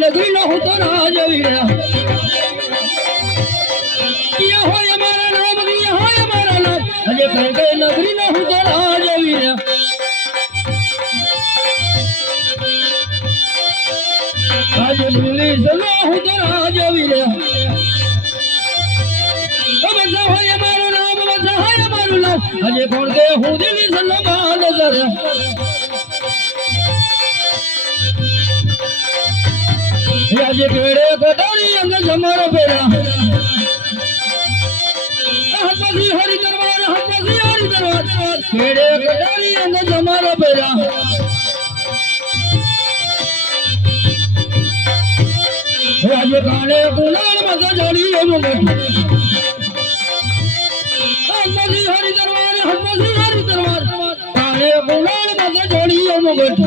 नगरी न हो तो राज वीरा किया हो हमारा नाम किया हो हमारा नाम अजय कह नगरी न हो तो राज वीरा आज दिल्ली चलो हो तो राज वीरा बचा हो हमारा नाम बचा हो हमारा नाम अजय कौन के हो दिल्ली चलो बाल जरा आज केड़े कोटारी अंग जमर पेरा हपसी हरि दरबार केड़े कोटारी अंग जमर पेरा आज काने कुनाल मत जोड़ी मुगट हपसी हरि दरबार काने कुनाल मत जोड़ी मुगट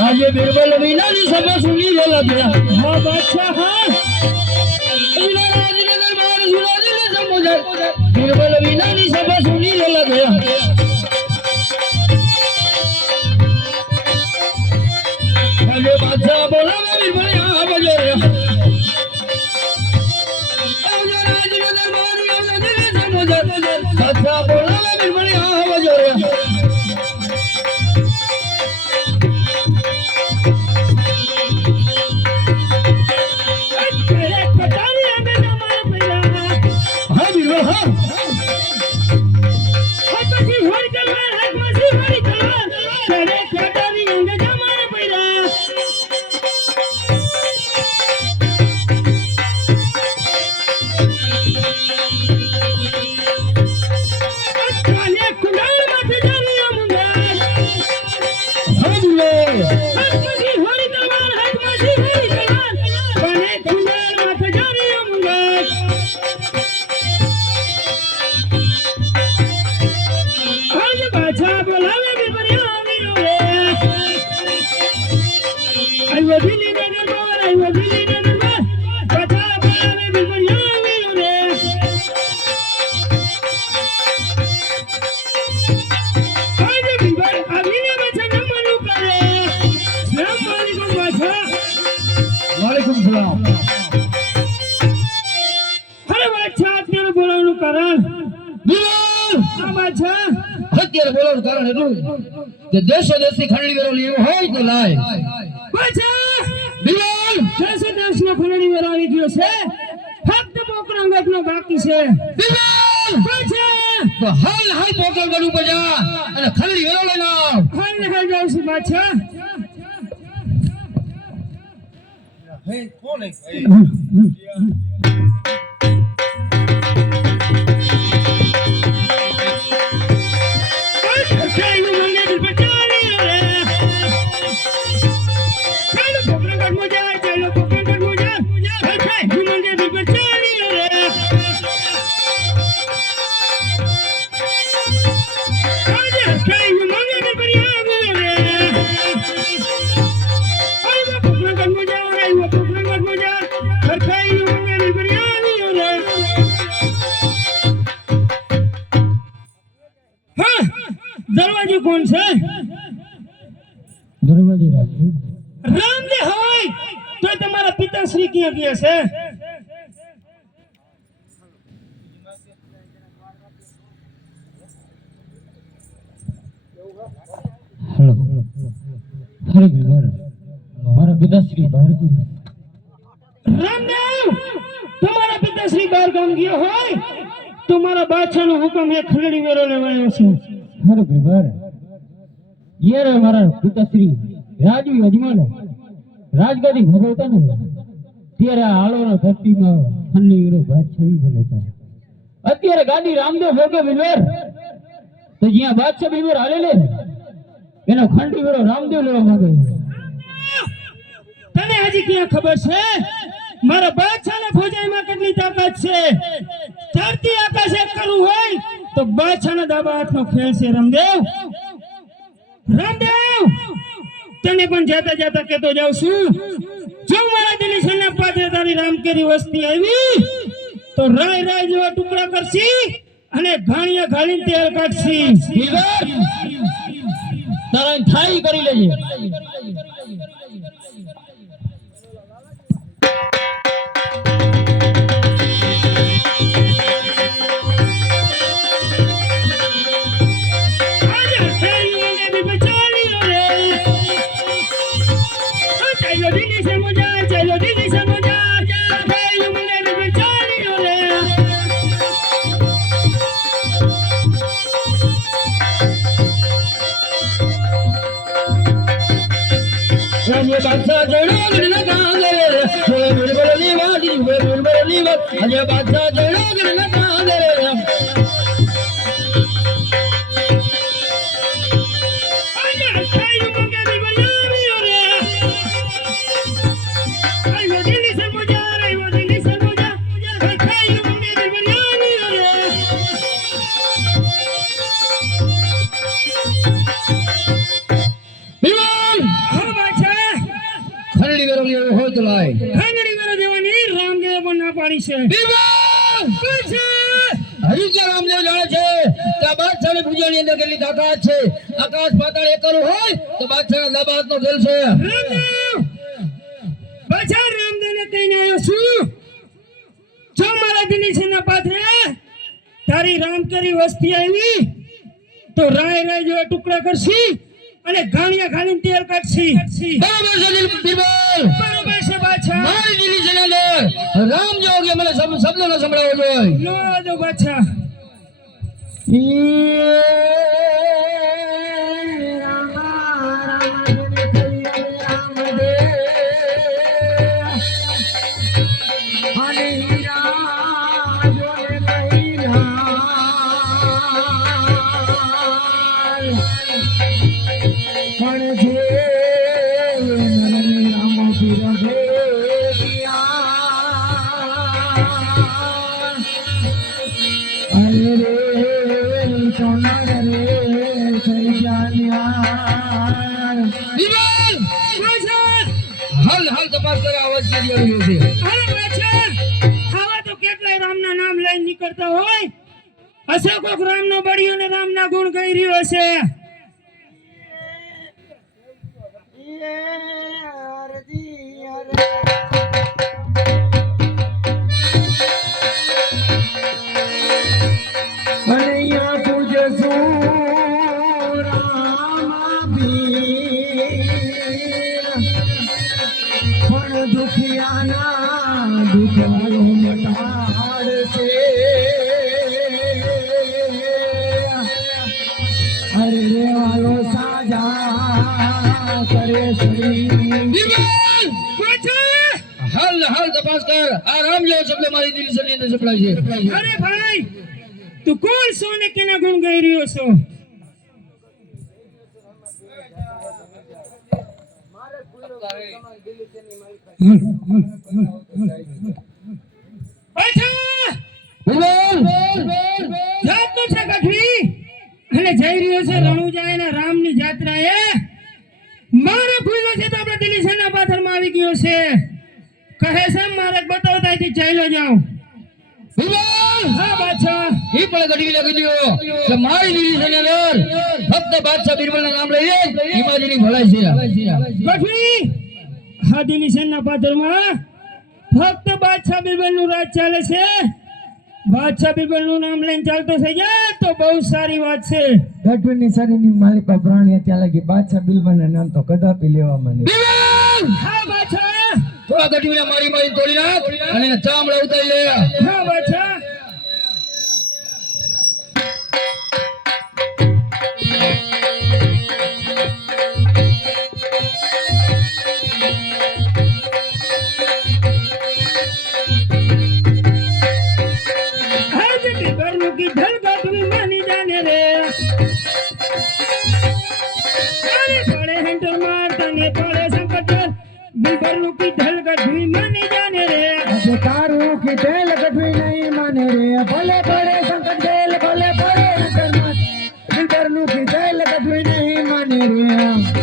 आज बिरबल वीना सब सुनी लगे हाँ बादशाह हाँ दरबार बिरबल वीना सब सुनी लगे आज बादशाह बोला बिरबल यहाँ बजे बादशाह बोला बिरबल यहाँ बजे देश देशी खंडी वेरो लियो होय तो लाय बादशाह बिलाल देश देश नो खंडी वेरो આવી ગયો છે ફક્ત પોકરંગત નો બાકી છે બિલાલ બાદશાહ તો હાલ હાલ પોકરંગત ઉપર જા અને ખંડી વેરો લઈને આવ હાલ હાલ જાવ છું બાદશાહ હે કોણ હે दरवाजे कौन से दरवाजे रामदेव होय तो तुम्हारा पिताश्री किया गया से हेलो हेलो बिहार हमारा पिताश्री बाहर की रामदेव तुम्हारा पिताश्री बाहर काम किया होय तुम्हारा बादशाह नो हुक्म है खलड़ी वेरो लेवायो छे अरे बिहार ये रे हमारा पिताश्री राजू यजमान राजगादी भगवता ने तेरे आलो नो धरती में खलड़ी वेरो बादशाह भी बनेता અત્યારે ગાદી રામદેવ ભોગે બિલવેર તો જ્યાં બાદશાહ બિલવેર હાલે લે એનો ખંડી વેરો રામદેવ લેવા માંગે તને હજી ક્યાં ખબર છે મારા બાદશાહના ફોજાઈમાં કેટલી તાકાત છે ધરતી આકાશે કરવું હોય તો બાદશાહના દાબા હાથનો ખેલ છે રામદેવ રામદેવ તને પણ જાતા જાતા કહેતો જાઉં છું જો મારા દિલ્હી સેના પાછળ તારી રામકેરી વસ્તી આવી તો રાય રાય જેવા ટુકડા કરશી અને ઘાણિયા ઘાલીને તેલ કાઢશી તારા થાઈ કરી લેજે बादशाह जड़ो गिरना कांगे वो मुरबली वादी वो मुरबली वाद अजय बादशाह जड़ो गिरना कांगे अजय साईं मुंगे दी बलियामी रे आई वो दिल्ली से मुझा रे वो दिल्ली से मुझा साईं मुंगे दी बलियामी रे विमान खरड़ी वेरो लियो होय तो लाय खरड़ी वेरो देवानी रामदेव बना पाड़ी छे बीरबल पूछे हरी के रामदेव जाने छे કે બાદશાહની પૂજાની અંદર કેટલી તાકાત છે આકાશ પાતાળ એકરું હોય તો બાદશાહના દબાતનો ખેલ છે રામદેવ બાદશાહ રામદેવને કહીને આવ્યો છું જો મારા દિલ્હી સેના પાથરે તારી રામકેરી વસ્તી આવી તો રાય રાય જેવા ટુકડા કરશી અને ઘાણિયા ઘાલીને તેલ કાઢશી બરાબર છે બીરબલ બરાબર છે બાદશાહ મારી દિલ્હી સેના અંદર રામ જોગે મને શબ્દો ન સંભળાવો જોઈએ નો જો બાદશાહ નીકળતા હોય હશે કોક રામનો બળિયો ને રામના ગુણ ગાઈ રહ્યો હશે અનૈયા પૂજસુ પણ દુખિયાના દુખારો મટાડશે અરે વાલો સાજા કરે હાલ હાલ તપાસ કર આ રામ જેવો શબ્દ મારી દિલ ની અંદર સંભળાય છે અરે ભાઈ તું કોણ છો ને કેના ગુણ ગાઈ રહ્યો છો અને જઈ રહ્યો છે રણુજા એના રામની જાત્રા એ મારે ભૂલ્યો છે તો આપણે દિલ્હી સેના પાથરમાં આવી ગયો છે કહે છે મારે બતાવતા અહીંથી ચાલ્યો જાઉં હા બાદશાહ એ પણ ઘડી લગી ગયો કે મારી દિલ્હી સેના અંદર ફક્ત બાદશાહ બીરબલના નામ લઈએ હિમાજીની ભલાઈ છે કઠી હા દિલ્હી સેના પાથરમાં ફક્ત બાદશાહ બીરબલનું રાજ ચાલે છે બાદશાહ બીરબલનું નામ લઈને ચાલતો થઈ જાય તો બહુ સારી વાત છે ગઢવીની શરીરની માલિકા પ્રાણી ત્યાં લાગી બાદશાહ બીરબલના નામ તો કદાપી લેવામાં નહીં હા બાદશાહ થોડા ગઢવીને મારી મારી તોડી નાખ અને ચામડા ઉતારી લે હા બાદશાહ बीरबल તારું કીધેલ કઠવી માની જાને રે આજે તારું કીધેલ કઠવી નહીં માને રે ભલે પડે સંકટ જેલ ભલે પડે અંતરમાં દિલબરનું કીધેલ કઠવી નહીં માને રે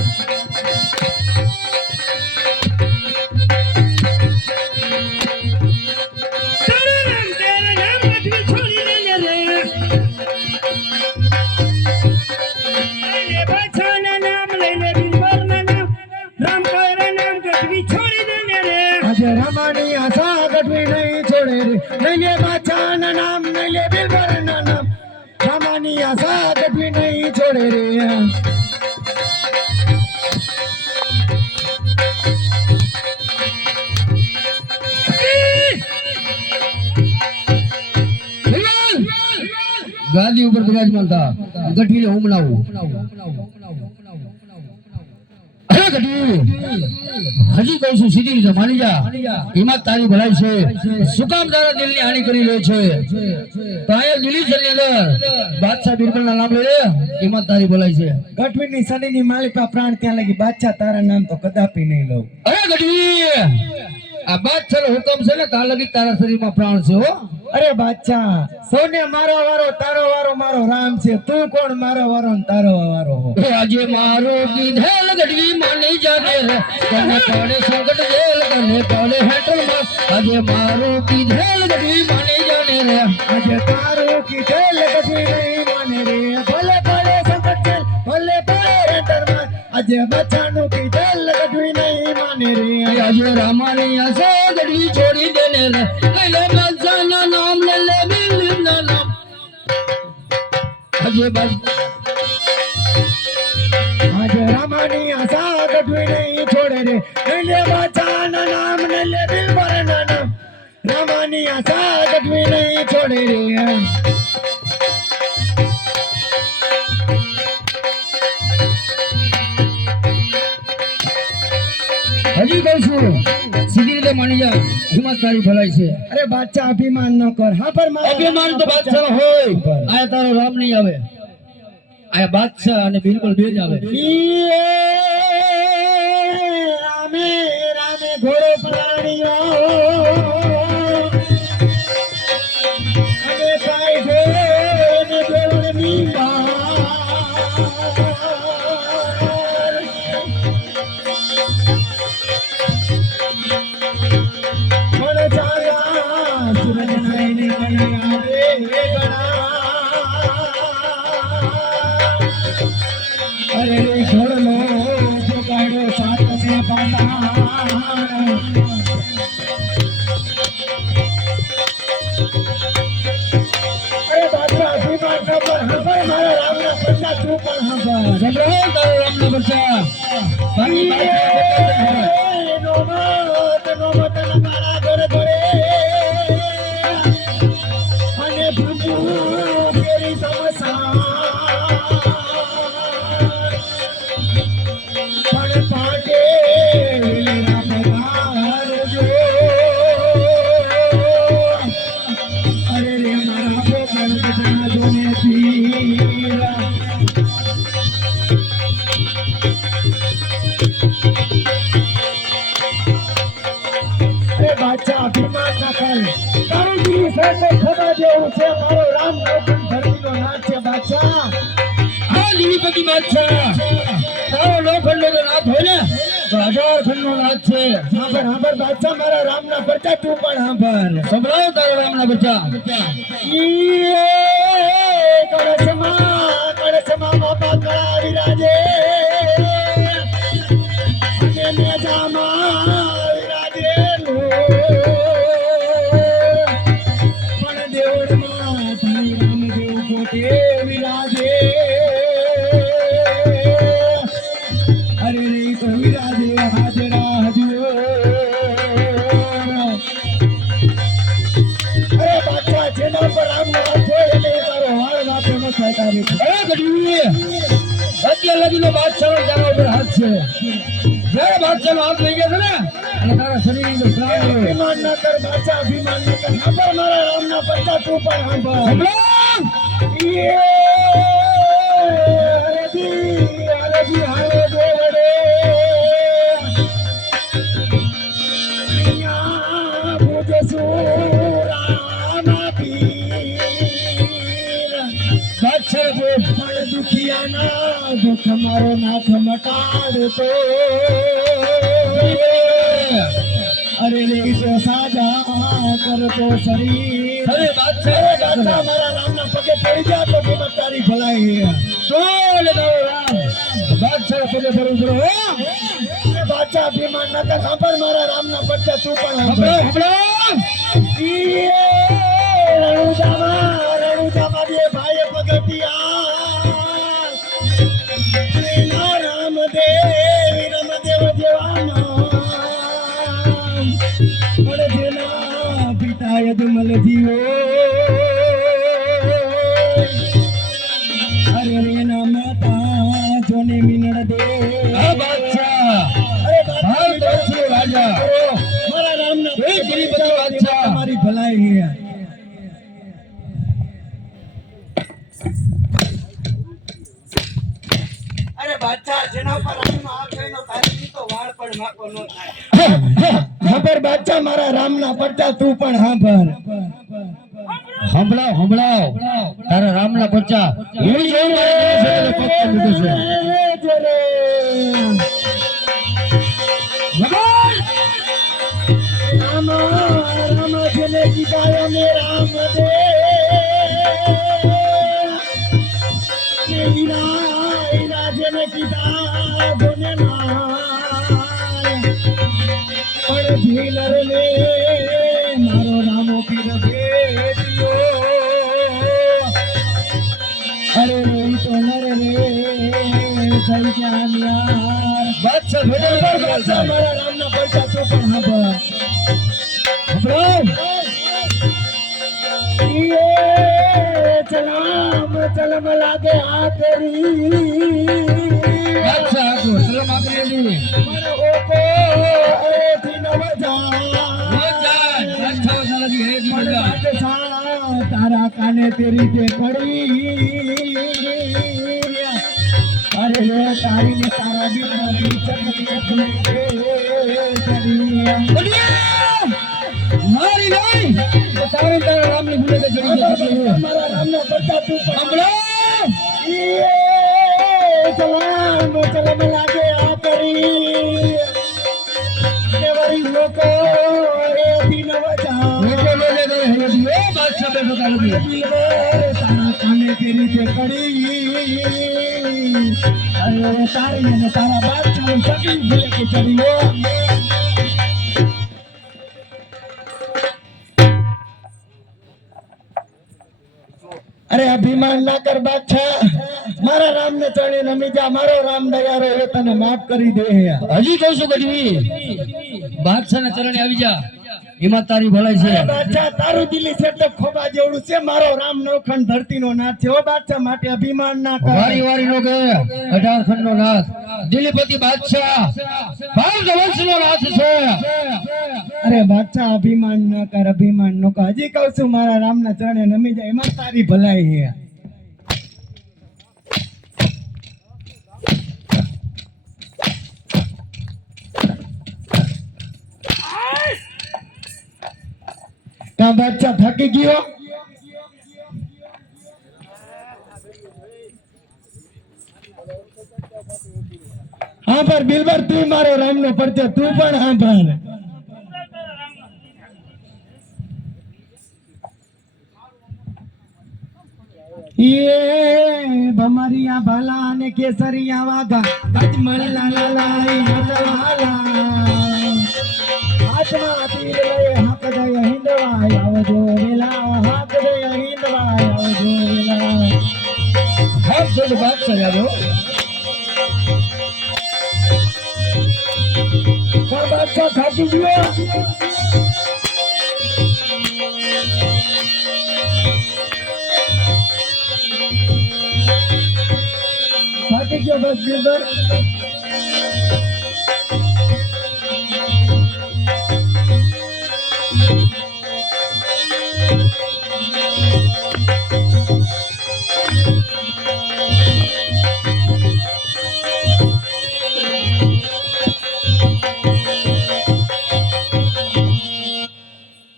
રમાની આશા કઠવી નહીં છોડે રે નહીં લે બાદશાહના નામ નહીં લે બિલબરના નામ રમાની આશા કઠવી નહીં છોડે રે ગાદી ઉપર બિરાજમાન થા ગઠવીને હું બનાવું હજી કહું છું સીધી રીતે માની જા હિંમત તારી ભલાઈ છે શું કામ તારા દિલની હાનિ કરી રહ્યો છે તો અહીંયા દિલ્હી છે અંદર બાદશાહ બિરબલના નામ લે હિંમત તારી ભલાઈ છે ગઢવીની સનીની માલિકા પ્રાણ ત્યાં લગી બાદશાહ તારા નામ તો કદાપી નહીં લઉં અરે ગઢવી આ બાદશાહનો હુકમ છે ને ત્યાં લગી તારા શરીરમાં પ્રાણ છે હો અરે બાદશાહ સૌને મારો વારો તારો વારો મારો રામ છે તું કોણ મારો વારો ને તારો વારો હો આજે મારો કીધેલ ગઢવી માની જાને રે તને પડે સંકટ જેલ તને પડે હેઠળ માં આજે મારો કીધેલ ગઢવી માની જાને રે આજે તારો કીધેલ ગઢવી નહીં માને રે ભલે પડે સંકટ જેલ ભલે પડે હેઠળ માં આજે બચ્ચાનું કીધેલ ગઢવી નહીં માને રે આજે રામાની આશા ગઢવી છોડી દેને રે લે બચ્ચાના નામ લે લે બિલના નામ આજે આજે રામાની આશા ગઢવી નહીં છોડે રે લે બચ્ચાના નામ લે લે બિલના નામ રામાની આશા ગઢવી નહીં છોડે રે હજી કહું છું સીધી રીતે માની જા હિંમત તારી ભલાઈ છે અરે બાદશાહ અભિમાન ન કર હા પર અભિમાન તો બાદશાહ હોય આ તારો રામ નહીં આવે આ બાદશાહ અને બિલકુલ બે જ આવે રામે રામે ઘોડો પ્રાણીઓ અને કાઈ દે ને દેવણ મીંબા અરે ઘોડલો ગાડો સાત ને પાડા અરે બાદશાહ અભિમાન ન કર હંભાઈ મારા રામના પંડા તું પણ હંભાઈ સંભળાવ તારો રામના બચ્ચા બાકી નોમત ન મારા ઘર ઘરે અને ભૂપુ કેરી સમસા બાદશાહ અભિમાન ના કર તારું દિલ સાથે ખબર જેવું છે મારો રામ નવકન ધરતીનો નાથ છે બાદશાહ આ લીલીપતિ બાદશાહ તારો લોખંડનો તો નાથ હોય ને તો 1000 ખંડનો નાથ છે સાંભળ બાદશાહ મારા રામના પરચા તું પણ સાંભળ સંભળાવ તારો રામના પરચા કળશમાં બાપા કળા વિરાજે અને મેજામાં વિરાજે અરે રે તો વિરાજે હાજરા હજુ અરે બાદશાહ જેના પર રામ નો હાથ હોય એટલે તારો હાર વાતો ન થાય તારી અરે ગઢવી અત્યાર લગીનો બાદશાહ તારા ઉપર હાથ છે જ્યારે બાદશાહ હાથ લઈ ગયા છે ને અને તારા શરીર ની અંદર પ્રાણ હોય અભિમાન ન કર બાદશાહ અભિમાન ન કર સાંભળ મારા રામના પરચા તું પણ સાંભળ દુઃખ મારો નાથ મટાડતો અરે રે તો સાજા કરતો શરીર અરે બાદશાહ મારા રામના પગે પડી જા તો કિંમત તારી ભલાઈ ચોલ ગાઓ રામ બાદશાહ પગે પડું છું બાદશાહ અભિમાન ના કર સાંભળ મારા રામના પડતા તું પણ હમણો રણુજામાં બે ભાઈ પગટિયા રામદેવ જેવા નામ પણ જેના પિતા યજમલ જીવો અરે રેના માતા જોને મિનળ દે બાદશાહ અરે ભારત વર્ષનો રાજા મારા રામના એ ગિરિપતિ બાદશાહ તમારી ભલાઈ હે અરે બાદશાહ જેના પર રામનો હાથ હોય નો તારી તો વાળ પણ નાકો નો થાય ખબર બાદશાહ મારા રામના પડતા તું પણ સાંભળ હંભળાવ તારા રામના બચ્ચા હું જોઉં મારી સાથે પગ મૂકે છે રામ રામ જેને કીધાયો ને રામ દે હીરા જેને કીધા બોને ના પણ ઝીલર ને મારો રામો પીર ભેટ્યો અરે રે તો નર રે થઈ ગયા યાર બાદશાહ બાદશાહ મારા રામના પડતા તું પણ સલામ ચલમ લાગે આખરી બાદશાહ આખો સલામ આપી લે મને ઓકો એથી નવ તારા કાને તેરી તે પડી અરે લે તારી ને તારા બી મારી નહીં તારે તારા રામની ભૂલે કે ચડી ગયા મારા રામના પડતા તું હંભળો સલામ ચલમ લાગે આ કરી કેવરી લોકો એથી નવ બાદશાહ બેઠો તારી તારા કાને તેરી તે પડી અરે તારી અને તારા બાદશાહ સગી ભૂલે કે ચડી અરે અભિમાન ના કર બાદશાહ મારા રામ ને ચરણે નમી જા મારો રામ દયારો એ તને માફ કરી દે હજી કહું છું ગઢવી બાદશાહ ના ચરણે આવી જા એમાં તારી ભલાઈ છે બાદશાહ તારું દિલ્હી છે તો ખોબા જેવડું છે મારો રામ નવખંડ ધરતી નો નાથ છે ઓ બાદશાહ માટે અભિમાન ના કર વારી નો કે 18 ખંડ નો નાથ દિલીપતિ બાદશાહ ભારત વંશ નો નાથ છે અરે બાદશાહ અભિમાન ના કર અભિમાન નો કર હજી કહું છું મારા રામ ના ચરણે નમી જાય એમાં તારી ભલાઈ છે કા બાદશાહ થાકી ગયો હા પર બિલબર તું મારો રામ નો પડતો તું પણ હા પર ભમરિયા ભલા અને કેસરિયા વાઘા અજમલ લાલા લાઈ હદવાલા હાથમાં તીર લઈ હાથ દય હિંદવાય આવજો વેલા હાથ દય હિંદવાય આવજો વેલા હાથ જોડ બાદશાહ આવ્યો કા બાદશાહ થાકી ગયો થાકી ગયો બસ બિલબર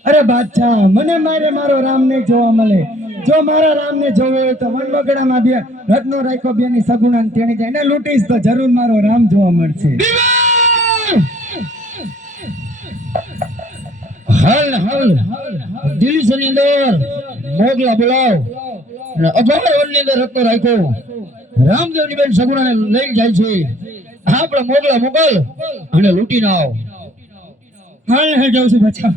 અરે બાદશાહ મને મારે મારો રામ નહીં જોવા મળે જો મારા રામને જોવો હોય તો વનવગડામાં બે રત્નો રાખ્યો બેની સગુણા ને તેણી જાય એને લૂંટીશ તો જરૂર મારો રામ જોવા મળશે. હાલ હાલ દિલ્હી ની અંદર મોગલા બોલાવ અને અભય વનની અંદર રત્નો રાખ્યો રામદેવની બેન સગુણાને લઈને જાય છે. આપણે મોગલા મોકલ અને લૂંટી ના આવ. હાલ હાલ જાઉં છું બચ્ચા.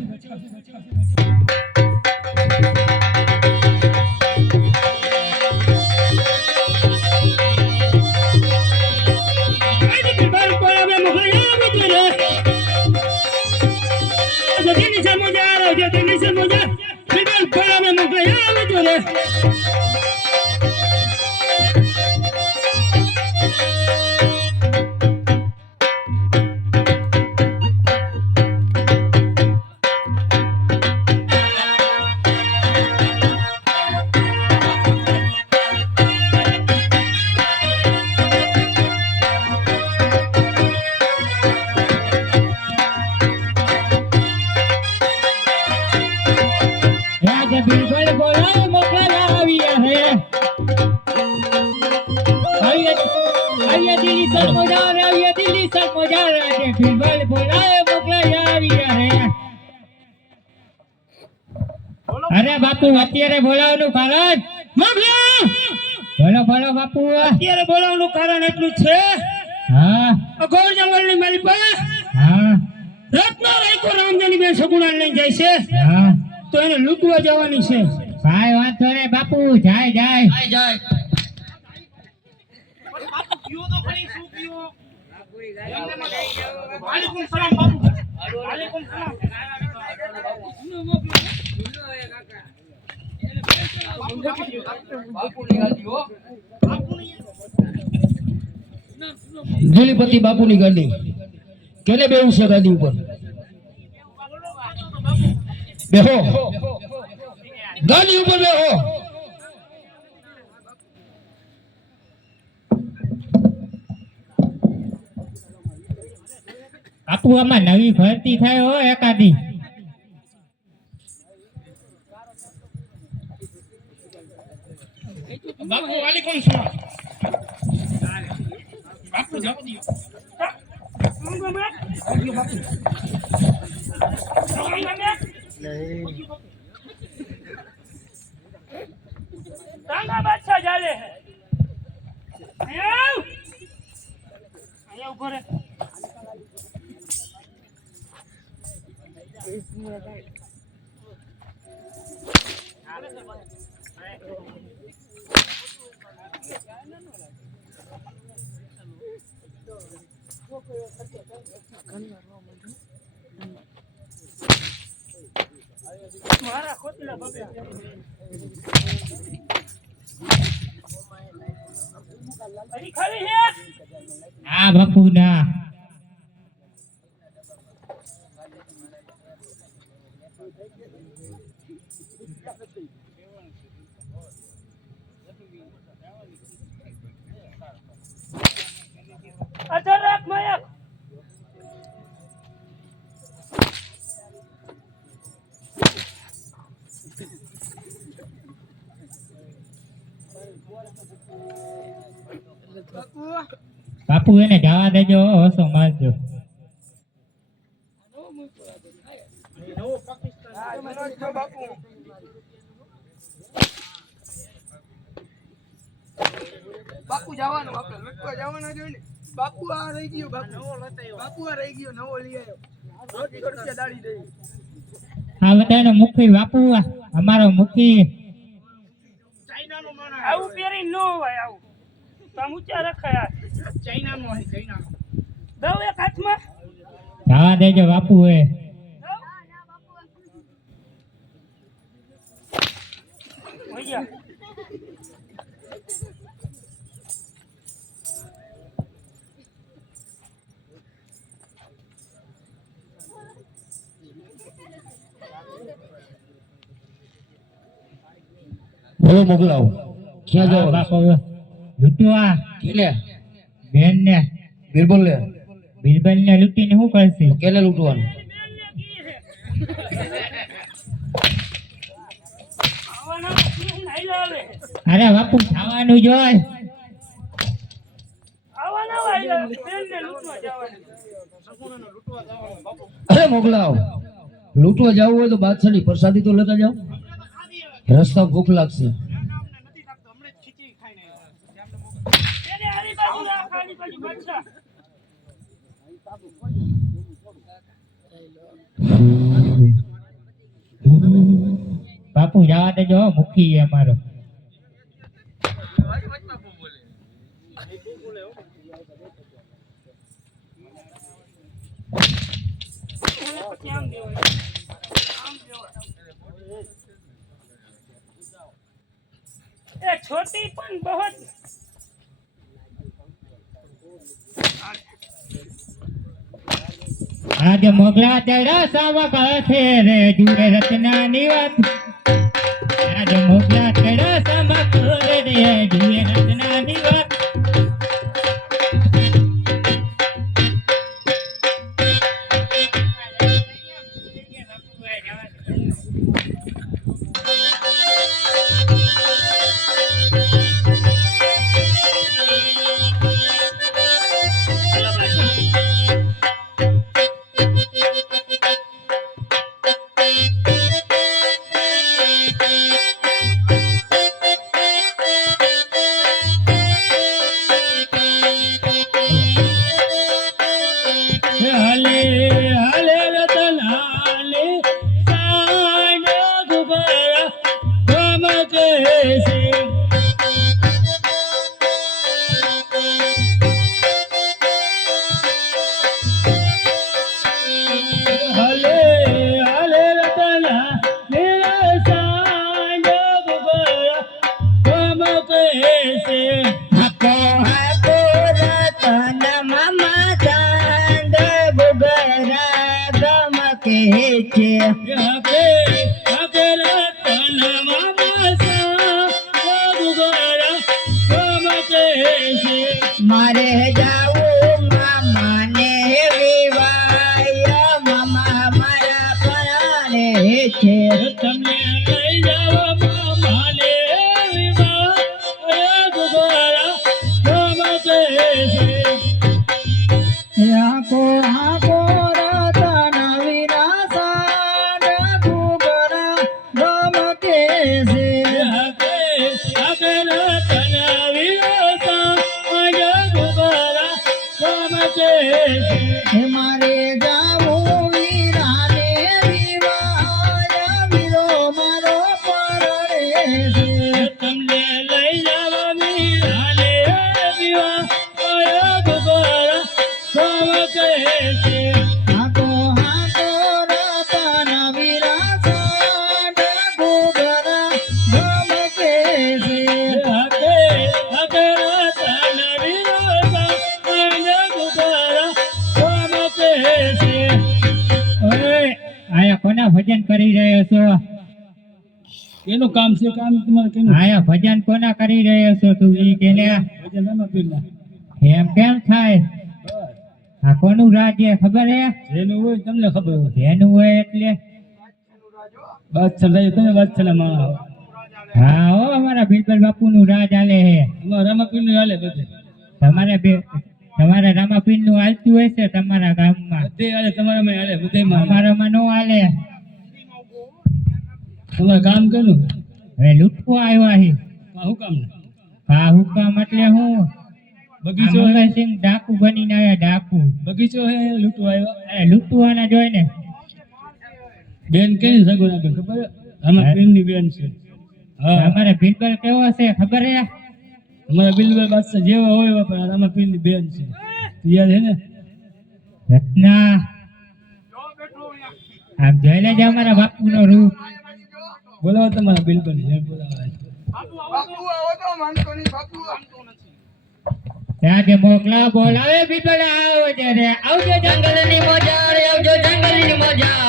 बिरबल बोला मोकला आविया है आविया दिल्ली सर मजार आविया दिल्ली सर मजार है बिरबल बोला मोकला आविया है. अरे बापू અત્યારે બોલાવવાનું કારણ મોકલા બોલો બોલો બાપુ અત્યારે બોલાવવાનું કારણ એટલું છે. હા અગોર જંગલની મારી પાસે હા રત્નો રાયકો રામદેવની બેન સગુણા લઈને જાય છે. હા તો એને લૂંટવા જવાની છે. કાઈ વાંધો નહીં બાપુ જાય જાય જાય બાપુ પીઓ તો ખરી શું પીઓ વાલેકુમ સલામ બાપુ વાલેકુમ સલામ દિલીપતિ બાપુની ગાડી કેને બેવું છે ગાડી ઉપર બેહો ગાડી ઉપર બેહો. બાપુ આમાં નવી ભરતી થાય હો એકાદી. બાપુ વાલેકુમ સલામ બાપુ જાવ દિયો तांगा बादशाह जाले है आया ऊपर है मारा खोतला बाबा अरे खाली है હા બાપુ ના अदर रख माया બાપુ એને જવા દેજો હસો મારજો. બાપુ જવાનું આપણે લટવા જવાના જોઈએ ને. બાપુ આ રહી ગયો બાપુ આ રહી ગયો નવો લઈ આવ્યો રોટી રૂપિયા દાડી દઈ હા બધાનો મુખી બાપુ અમારો મુખી ચાઇના નો માણા આવું પેરી નો હોય આવું તમ ઊંચા રખાયા ચાઇના નો હે ચાઇના નો દવ એક હાથમાં જવા દેજો બાપુ એ ભૈયા બોલો મોકલાવ ક્યાં જાવ બાપુ લૂંટવા કેને બેન ને બિરબલ ને બિરબલ ને લૂંટીને શું કરશે? કેને લૂંટવાનું આવવાના અરે બાપુ ખાવાનું જોય આવવાના હોય બેનને લૂંટવા જવાનું. અરે મોકલાવ, લૂંટવા જવું હોય તો બાદશાહની પ્રસાદી તો લેતા જાઓ. રસ્તા ભૂખ લાગશે. એને આની બાજુ રાખ, આની બાજુ બાદશાહ. બાપુ જવા દેજો મુખી અમારો. પછી આમ દેવાય, આમ દેવાય. એ છોટી પણ બહોત આજે મોગલા ચડ્યા સાવા કહે છે રે જુએ રત્નાની વાત. આજે મોગલા ચડ્યા સાવા કહે રે જુએ રત્નાની વાત. હાલે હાલે રતન હાલે સાંજ ગુગરા ગમ કે છે. હાલે હાલે રતન હાલે સાંજ ગુગરા ગમ કે છે. હાકો હાકો રતન મામા ચાંદ ગુગરા ગમ કે છે. હાકે હાકે રતન મામા ચાંદ ગુગરા ગમ કે છે. મારે જાવું મામાને વિવાય મામા મારા પરાણે છે. તમને લઈ જાવ મામાને વિવાય ગુગરા ગમ કે છે. હાકો હાકો રતન વિરાસાન ગુગરા ગમ કે છે. હાકે હાકે રતન વિરાસાન ગુગરા ગમ કે છે. મારે જાવું વીરાને વિવાય વીરો મારો પરણે છે. તમને લઈ જાવ વીરાને વિવાય ગુગરા ગમ કે છે. હાકો હાકો રતન વિરાસાન ગુગરા ગમ કે છે. હાકે હાકે રતન વિરાસાન ગુગરા ગમ કે છે. ઓય આયા કોના ભજન કરી રહ્યો છો? એનું કામ છે, કામ તમારે કેનું? આયા ભજન કોના કરી રહ્યો છો તું ઈ કે લે. ભજન રમાપીરના. એમ કેમ થાય? આ કોનું રાજ્ય ખબર હે? જેનું હોય તમને ખબર હોય. જેનું હોય એટલે બાદશાહ રહે, તમે બાદશાહના માણસ હો. હા હો અમારા બિલબલ બાપુનું રાજ હાલે હે. અમારે રમાપીરનું હાલે બધે. તમારા રામાપીરનું હાલતું હોય છે તમારા ગામમાં. બધે હાલે, તમારામાં હાલે, બધેમાં હાલે. અમારામાં નો હાલે. તમારે કામ કર્યું? હવે લૂંટવા આવ્યા હી. શું કામ ને? હા હુકામ એટલે હું બગીચો હે, મંગલસિંહ ડાકુ બનીને આવ્યા ડાકુ. બગીચો હે, લૂંટવા આવ્યા. અરે લૂંટવાના જોઈ ને. બેન કેની સગવડ આપે ખબર હે? આમાં બેનની બેન છે. હા, અમારે બિલબલ કેવો છે ખબર હે? અમારા બિલબલ બાદશાહ જેવા હોય એવા, પણ આમાં પીરની બેન છે. યાદ હે ને? રત્ના આમ જોઈ લેજે અમારા બાપુનો રૂપ. બોલાવો તમારા બિલબલ જે બોલાવે. બાપુ આવો તો માનતો નહીં, બાપુ માનતો નથી. ત્યાં જે મોકલા બોલાવે બિલબલ આવજો રે આવજો જંગલની મજા રે, આવજો જંગલની મજા.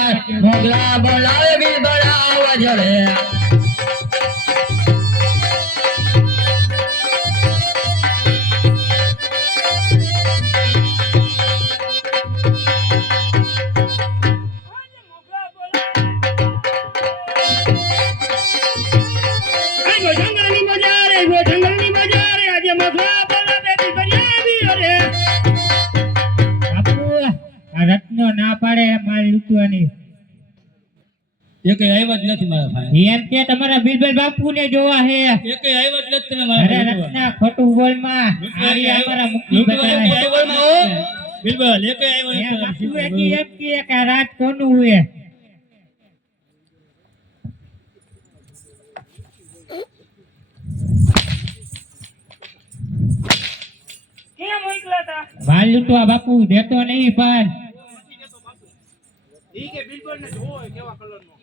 મોગલા બોલાવે બિલબલ આવજો રે. જંગલની મજા રત્નો ના પાડે માલ લૂંટવાની એ કઈ આવ્યા જ નથી મારા ભાઈ એમ કે તમારા બિરબલ બાપુ ને જોવા હે એ કઈ આવ્યા જ નથી તમે અરે મારા રત્ના ખોટું બોલમાં આરી અમારા મુક્તિ બતાવે બિલબલ એ કઈ એ આવ્યા બાપુ નથી હજી એમ કે કે આ રાત કોનું હોય કેમ મોકલા તા માલ લૂંટવા બાપુ દેતો નહીં પણ ઈ કે બિલબોર્ડ ને જોવો કેવા કલર નો